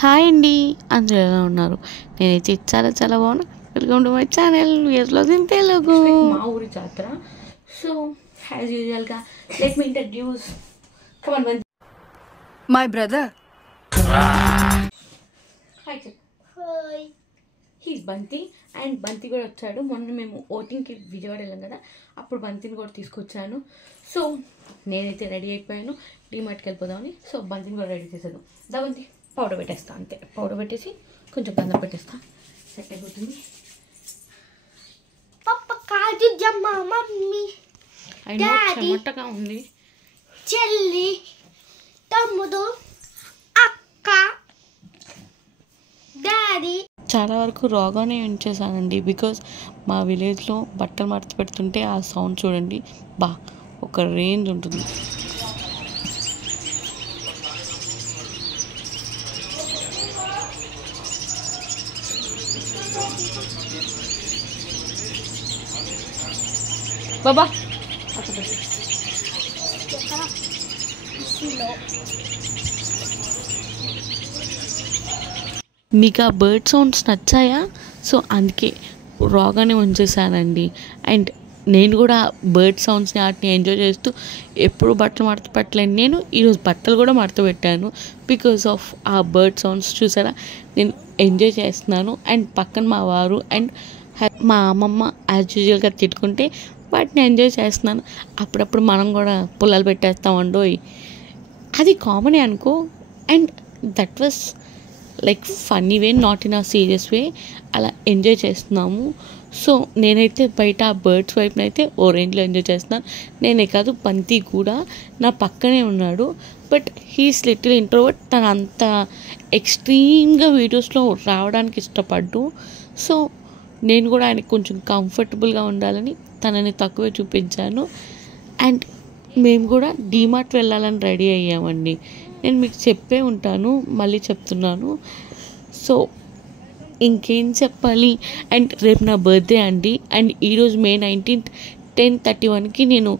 Hi అండి, అందరూ ఎలా ఉన్నారు? నేనైతే చాలా చాలా బాగున్నా. Welcome to my channel VS vlogs in Telugu. మా ఊరి జాతర. సో యాజ్ యూజువల్గా let me introduce come on my brother. Hi he's Banti. And Banti కూడా వచ్చాడు. మొన్న మేము ఓటింగ్కి విజయవాడ వెళ్ళాం కదా, అప్పుడు బంతిని కూడా తీసుకొచ్చాను. సో నేనైతే రెడీ అయిపోయాను, డీమార్ట్కి వెళ్ళిపోదామని. సో బంతిని కూడా రెడీ చేశాను. దా బంతి, పౌడర్ పెట్టేస్తా అంతే. పౌడర్ పెట్టేసి కొంచెం గంధం పెట్టేస్తా, సెట్ అయిపోతుంది. మమ్మీ, అయినా డాడీ, చెమటగా ఉంది. చెల్లి, తమ్ముడు, అక్క, డాడీ. చాలా వరకు రాగానే ఉంచేసానండి, బికాజ్ మా విలేజ్లో బట్టలు మడత పెడుతుంటే ఆ సౌండ్ చూడండి, బా ఒక రేంజ్ ఉంటుంది. బాబా మీకు ఆ బర్డ్ సౌండ్స్ నచ్చాయా? సో అందుకే రాగానే ఉంచేసానండి. అండ్ నేను కూడా బర్డ్ సౌండ్స్ని వాటిని ఎంజాయ్ చేస్తూ ఎప్పుడు బట్టలు మడత పెట్టలేను. నేను ఈరోజు బట్టలు కూడా మడత పెట్టాను బికాస్ ఆఫ్ ఆ బర్డ్ సౌండ్స్. చూసారా, నేను ఎంజాయ్ చేస్తున్నాను. అండ్ పక్కన మా వారు అండ్ మా అమ్మమ్మ యాజ్ యూజువల్గా తిట్టుకుంటే వాటిని ఎంజాయ్ చేస్తున్నాను. అప్పుడప్పుడు మనం కూడా పుల్లలు పెట్టేస్తామండోయ్, అది కామనే అనుకో. And that was like funny way, not in a serious వే. అలా ఎంజాయ్ చేస్తున్నాము. సో నేనైతే బయట ఆ బర్డ్స్ వైపునైతే ఓ రేంజ్లో ఎంజాయ్ చేస్తున్నాను. నేనే కాదు, బంతి కూడా నా పక్కనే ఉన్నాడు. But he's little introvert. తను అంత ఎక్స్ట్రీమ్గా వీడియోస్లో రావడానికి ఇష్టపడ్డు. సో నేను కూడా ఆయనకి కొంచెం కంఫర్టబుల్గా ఉండాలని తనని తక్కువే చూపించాను. అండ్ మేము కూడా డీమార్ట్ వెళ్ళాలని రెడీ అయ్యామండి. నేను మీకు చెప్పే ఉంటాను, మళ్ళీ చెప్తున్నాను. సో ఇంకేం చెప్పాలి. అండ్ రేపు నా బర్త్డే అండి. అండ్ ఈరోజు May 19th 10:31కి నేను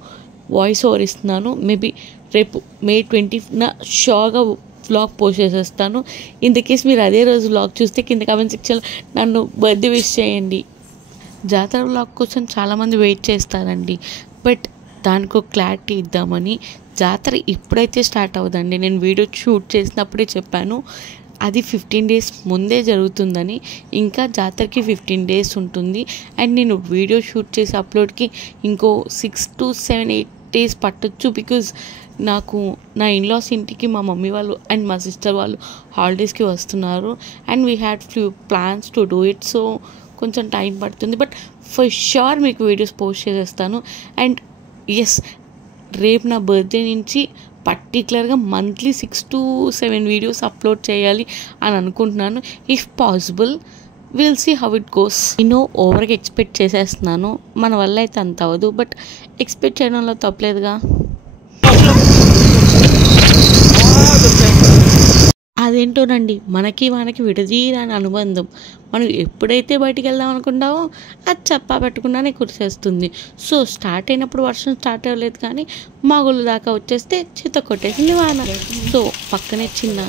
వాయిస్ ఓవర్ ఇస్తున్నాను. మేబీ రేపు May 20న షోగా వ్లాగ్ పోస్ట్ చేసేస్తాను. ఇన్ ద కేస్ మీరు అదే రోజు వ్లాగ్ చూస్తే కింద కామెంట్ సెక్షన్లో నన్ను బర్త్డే విష్ చేయండి. జాతర వ్లాగ్ కోసం చాలామంది వెయిట్ చేస్తారండి, బట్ దానికి ఒక క్లారిటీ ఇద్దామని. జాతర ఇప్పుడైతే స్టార్ట్ అవ్వదండి. నేను వీడియో షూట్ చేసినప్పుడే చెప్పాను, అది 15 days ముందే జరుగుతుందని. ఇంకా జాతరకి 15 days ఉంటుంది. అండ్ నేను వీడియో షూట్ చేసి అప్లోడ్కి ఇంకో 6 to 7, 8 days పట్టొచ్చు. బికాజ్ నాకు నా ఇన్లాస్ ఇంటికి మా మమ్మీ వాళ్ళు అండ్ మా సిస్టర్ వాళ్ళు హాలిడేస్కి వస్తున్నారు. And we had few plans to do it. So కొంచెం టైం పడుతుంది, బట్ ఫర్ ష్యూర్ మీకు వీడియోస్ పోస్ట్ చేసేస్తాను. అండ్ ఎస్, రేపు నా బర్త్డే నుంచి పర్టికులర్గా మంత్లీ 6 to 7 వీడియోస్ అప్లోడ్ చేయాలి అని అనుకుంటున్నాను. If possible, will see how it goes. నేను ఓవర్గా ఎక్స్పెక్ట్ చేసేస్తున్నాను, మన వల్ల అయితే అంత అవ్వదు. బట్ ఎక్స్పెక్ట్ చేయడంలో తప్పలేదుగా. అదేంటోనండి, మనకి విడదీరాని అనుబంధం. మనం ఎప్పుడైతే బయటికి వెళ్దాం అనుకుంటామో అది చెప్పా పెట్టకుండానే కురిసేస్తుంది. సో స్టార్ట్ అయినప్పుడు వర్షం స్టార్ట్ అవ్వలేదు, కానీ మాగుళ్ళు దాకా వచ్చేస్తే చిత్త కొట్టేసింది వాన. సో పక్కనే చిన్న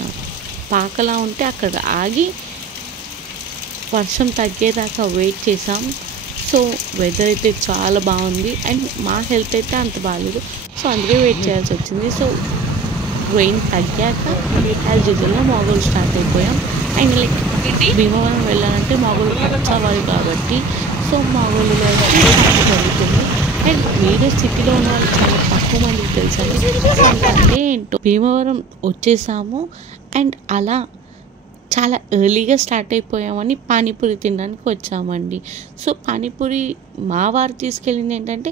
పాకలా ఉంటే అక్కడ ఆగి వర్షం తగ్గేదాకా వెయిట్ చేసాం. సో వెదర్ అయితే చాలా బాగుంది. అండ్ మా హెల్త్ అయితే అంత బాగాలేదు, సో అందుకే వెయిట్ చేయాల్సి వచ్చింది. సో రెయిన్ తగ్గాక యాజ్ యూజువల్గా మాగోలు స్టార్ట్ అయిపోయాం. అండ్ లైక్ భీమవరం వెళ్ళాలంటే మాగోలు ఖర్చవ్వాలి కాబట్టి సో మాగోలు జరుగుతుంది. అండ్ వేరే సిటీలో ఉన్న వాళ్ళు చాలా తక్కువ మందికి తెలుసాను అంటే ఏంటో. భీమవరం వచ్చేసాము అండ్ అలా చాలా ఎర్లీగా స్టార్ట్ అయిపోయామని పానీపూరి తినడానికి వచ్చామండి. సో పానీపూరి మా వారు తీసుకెళ్ళింది ఏంటంటే,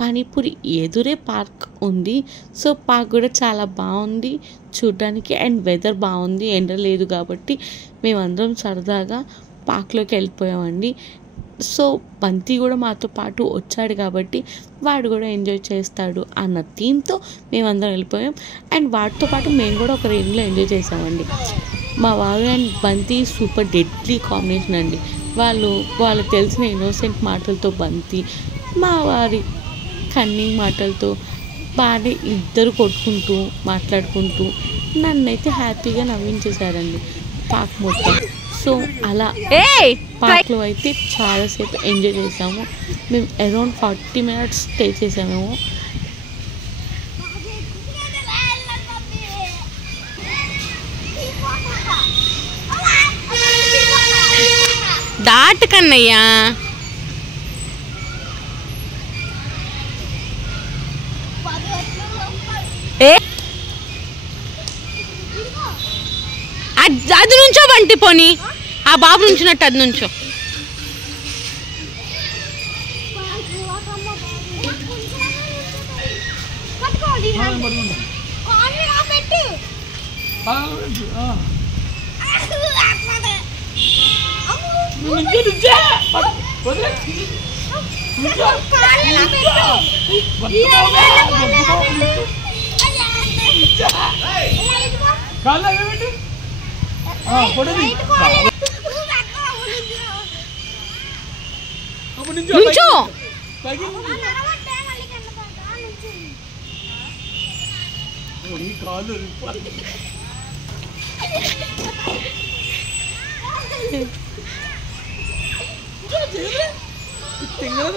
పానీపూరి ఎదురే పార్క్ ఉంది. సో పార్క్ కూడా చాలా బాగుంది చూడడానికి. అండ్ వెదర్ బాగుంది, ఎండ లేదు కాబట్టి మేమందరం సరదాగా పార్క్లోకి వెళ్ళిపోయామండి. సో బంతి కూడా మాతో పాటు వచ్చాడు కాబట్టి వాడు కూడా ఎంజాయ్ చేస్తాడు అన్న థీమ్తో మేమందరం వెళ్ళిపోయాం. అండ్ వాటితో పాటు మేము కూడా ఒక రేంజ్లో ఎంజాయ్ చేసామండి. మా వారు అండ్ బంతి సూపర్ డెడ్లీ కాంబినేషన్ అండి. వాళ్ళకి తెలిసిన ఇన్నోసెంట్ మాటలతో బంతి, మా వారి కన్నింగ్ మాటలతో బాగా ఇద్దరు కొట్టుకుంటూ మాట్లాడుకుంటూ నన్నైతే హ్యాపీగా నవ్వించేశారండి. పార్క్ మొత్తం. సో అలా పార్క్లో అయితే చాలాసేపు ఎంజాయ్ చేసాము. మేము అరౌండ్ 40 minutes స్టే చేసాము. దాట్ కన్నయ్యా అది నుంచో బంటి పోని ఆ బాబు నుంచినట్టు అది నుంచో. నుంచో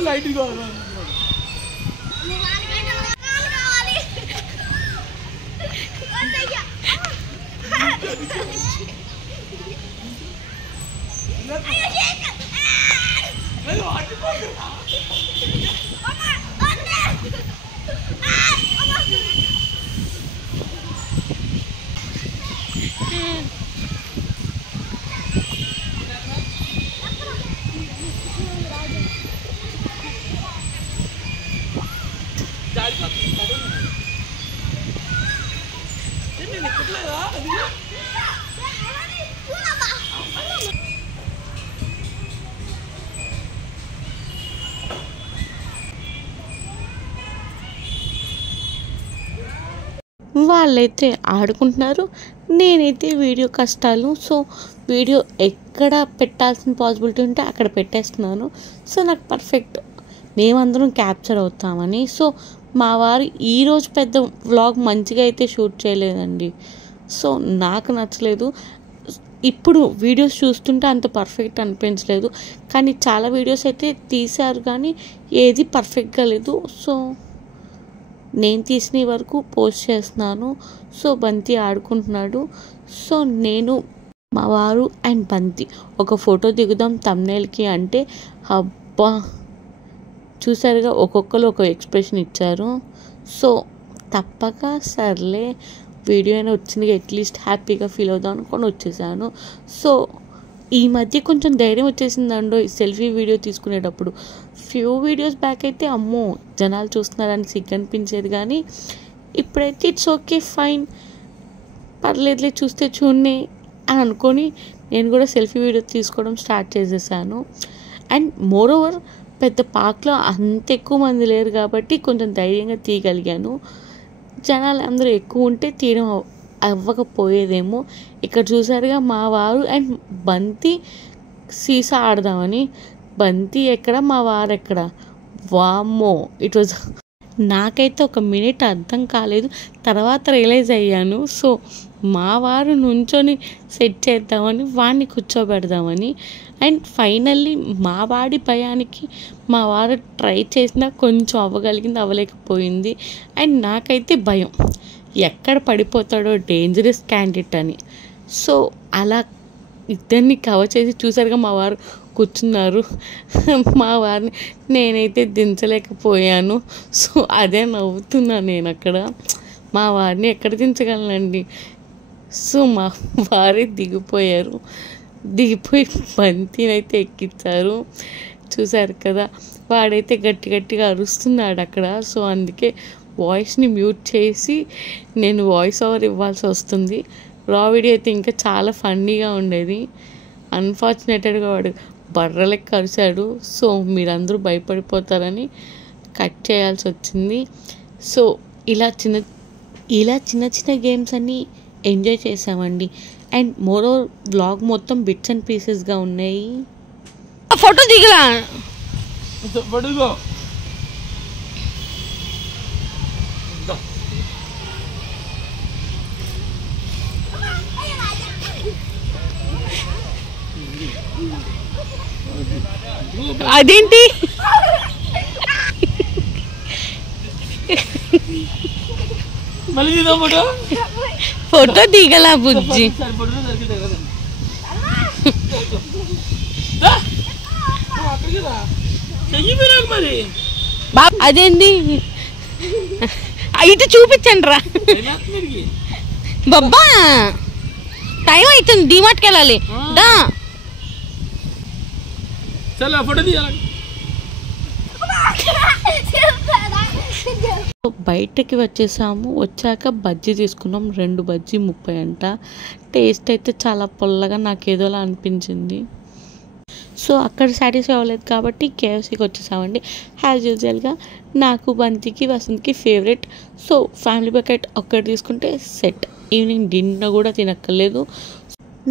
లైట్ వాళ్ళైతే ఆడుకుంటున్నారు, నేనైతే వీడియో కష్టాలు. సో వీడియో ఎక్కడ పెట్టాల్సిన పాసిబిలిటీ ఉంటే అక్కడ పెట్టేస్తున్నాను. సో నాకు పర్ఫెక్ట్ మేమందరం క్యాప్చర్ అవుతామని. సో మా వారు ఈరోజు పెద్ద వ్లాగ్ మంచిగా అయితే షూట్ చేయలేదండి. సో నాకు నచ్చలేదు. ఇప్పుడు వీడియోస్ చూస్తుంటే అంత పర్ఫెక్ట్ అనిపించలేదు, కానీ చాలా వీడియోస్ అయితే తీశారు కానీ ఏది పర్ఫెక్ట్గా లేదు. సో నేను తీసిన వరకు పోస్ట్ చేస్తున్నాను. సో బంతి ఆడుకుంటున్నాడు. సో నేను మా వారు అండ్ బంతి ఒక ఫోటో దిగుదాం థంబ్నెయిల్కి అంటే అబ్బా చూసారుగా ఒక్కొక్కరు ఒక ఎక్స్ప్రెషన్ ఇచ్చారు. సో తప్పక సర్లే వీడియో అయినా వచ్చింది, అట్లీస్ట్ హ్యాపీగా ఫీల్ అవుదాం అనుకొని వచ్చేసాను. సో ఈ మధ్య కొంచెం ధైర్యం వచ్చేసిందండో సెల్ఫీ వీడియో తీసుకునేటప్పుడు. ఫ్యూ వీడియోస్ బ్యాక్ అయితే అమ్మో జనాలు చూస్తున్నారని సిగ్గు అనిపించేది, కానీ ఇప్పుడైతే ఇట్స్ ఓకే ఫైన్ పర్లేదులే చూస్తే చూడండి అని అనుకొని నేను కూడా సెల్ఫీ వీడియో తీసుకోవడం స్టార్ట్ చేసేసాను. అండ్ మోర్ ఓవర్ పెద్ద పార్క్లో అంత ఎక్కువ మంది లేరు కాబట్టి కొంచెం ధైర్యంగా తీయగలిగాను. జనాలు అందరూ ఎక్కువ ఉంటే తీయడం అవ్వకపోయేదేమో. ఇక్కడ చూసారుగా మా వారు అండ్ బంతి సీసా ఆడదామని. బంతి ఎక్కడ మా వారు ఎక్కడ, వామ్మో ఇట్ వాజ్ నాకైతే ఒక మినిట్ అర్థం కాలేదు, తర్వాత రియలైజ్ అయ్యాను. సో మా వారు నుంచొని సెట్ చేద్దామని వాడిని కూర్చోబెడదామని. అండ్ ఫైనల్లీ మా వాడి భయానికి మా వారు ట్రై చేసినా కొంచెం అవ్వగలిగింది, అవ్వలేకపోయింది. అండ్ నాకైతే భయం ఎక్కడ పడిపోతాడో, డేంజరస్ క్యాండిడేట్ అని. సో అలా ఇద్దరిని కవర్ చేసి చూసారుగా మా వారు కూర్చున్నారు. మా వారిని నేనైతే దించలేకపోయాను. సో అదే నవ్వుతున్నాను నేను అక్కడ. మా వారిని ఎక్కడ దించగలనండి. సో మా వారే దిగిపోయారు. దిగిపోయి బంతిని అయితే ఎక్కించారు. చూసారు కదా వాడైతే గట్టి గట్టిగా అరుస్తున్నాడు అక్కడ. సో అందుకే వాయిస్ని మ్యూట్ చేసి నేను వాయిస్ ఓవర్ ఇవ్వాల్సి వస్తుంది. రా వీడియో అయితే ఇంకా చాలా ఫన్నీగా ఉండేది. అన్ఫార్చునేటెడ్గా వాడు బర్రలెక్క అరిచాడు. సో మీరందరూ భయపడిపోతారని కట్ చేయాల్సి వచ్చింది. సో ఇలా చిన్న చిన్న గేమ్స్ అన్నీ ఎంజాయ్ చేసామండి. అండ్ మోరో వ్లాగ్ మొత్తం బిట్స్ అండ్ పీసెస్గా ఉన్నాయి. ఫోటో దిగలా అదేంటి ఫోటో దిగలా బుజ్జి. అదేంటి ఇటు చూపించండి రా బాబా, టైం అవుతుంది, డిమార్ట్కి వెళ్ళాలి దా. బయటకి వచ్చేసాము. వచ్చాక బజ్జీ తీసుకున్నాం. 2 బజ్జీ 30 అంట. టేస్ట్ అయితే చాలా పొల్లగా నాకు ఏదోలా అనిపించింది. సో అక్కడ సాటిస్ఫై అవ్వలేదు కాబట్టి కేఎఫ్సీకి వచ్చేసామండి. యాజ్ యూజువల్గా నాకు బంతికి వసంత్కి ఫేవరెట్. సో ఫ్యామిలీ బకెట్ ఒక్కటి తీసుకుంటే సెట్. ఈవినింగ్ డిన్నర్ కూడా తినక్కర్లేదు.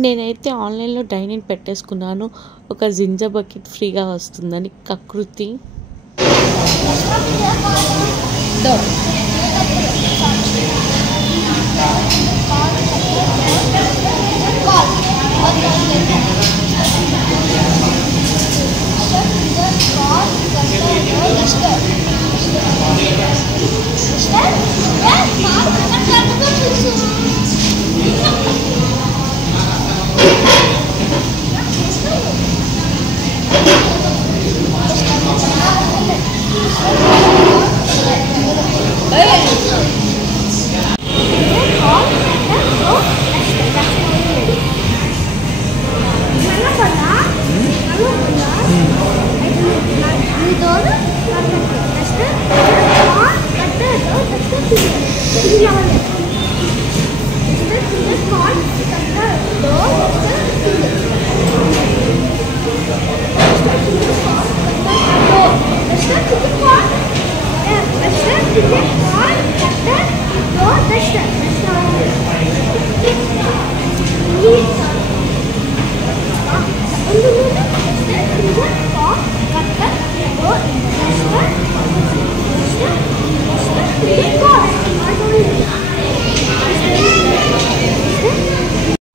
నేనైతే ఆన్లైన్లో డైనింగ్ పెట్టేసుకున్నాను. ఒక జింజర్ బకెట్ ఫ్రీగా వస్తుందని కకృతి.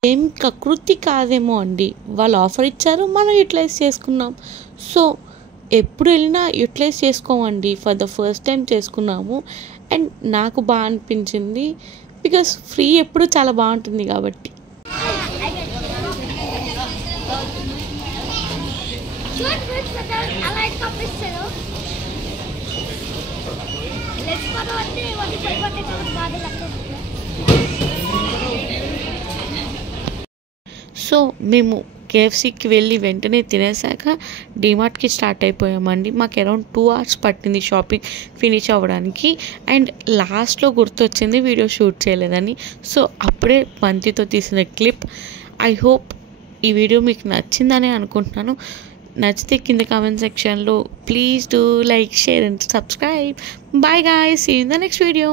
ఏం కకృతి కాదేమో అండి, వాళ్ళు ఆఫర్ ఇచ్చారు, మనం యూటిలైజ్ చేసుకున్నాం. సో ఎప్పుడు వెళ్ళినా యూటిలైజ్ చేసుకోమండి. ఫర్ ద ఫస్ట్ టైం చేసుకున్నాము అండ్ నాకు బాగా అనిపించింది. బికాస్ ఫ్రీ ఎప్పుడు చాలా బాగుంటుంది కాబట్టి. సో మేము కేఎఫ్సీకి వెళ్ళి వెంటనే తినేసాక డిమార్ట్కి స్టార్ట్ అయిపోయామండి. మాకు అరౌండ్ 2 hours పట్టింది షాపింగ్ ఫినిష్ అవ్వడానికి. అండ్ లాస్ట్లో గుర్తొచ్చింది వీడియో షూట్ చేయలేదని. సో అప్పుడే బంతితో తీసిన క్లిప్. ఐ హోప్ ఈ వీడియో మీకు నచ్చిందని అనుకుంటున్నాను. నచ్చితే కింద కామెంట్ సెక్షన్లో please do like, share and subscribe. Bye guys, see you in the next video.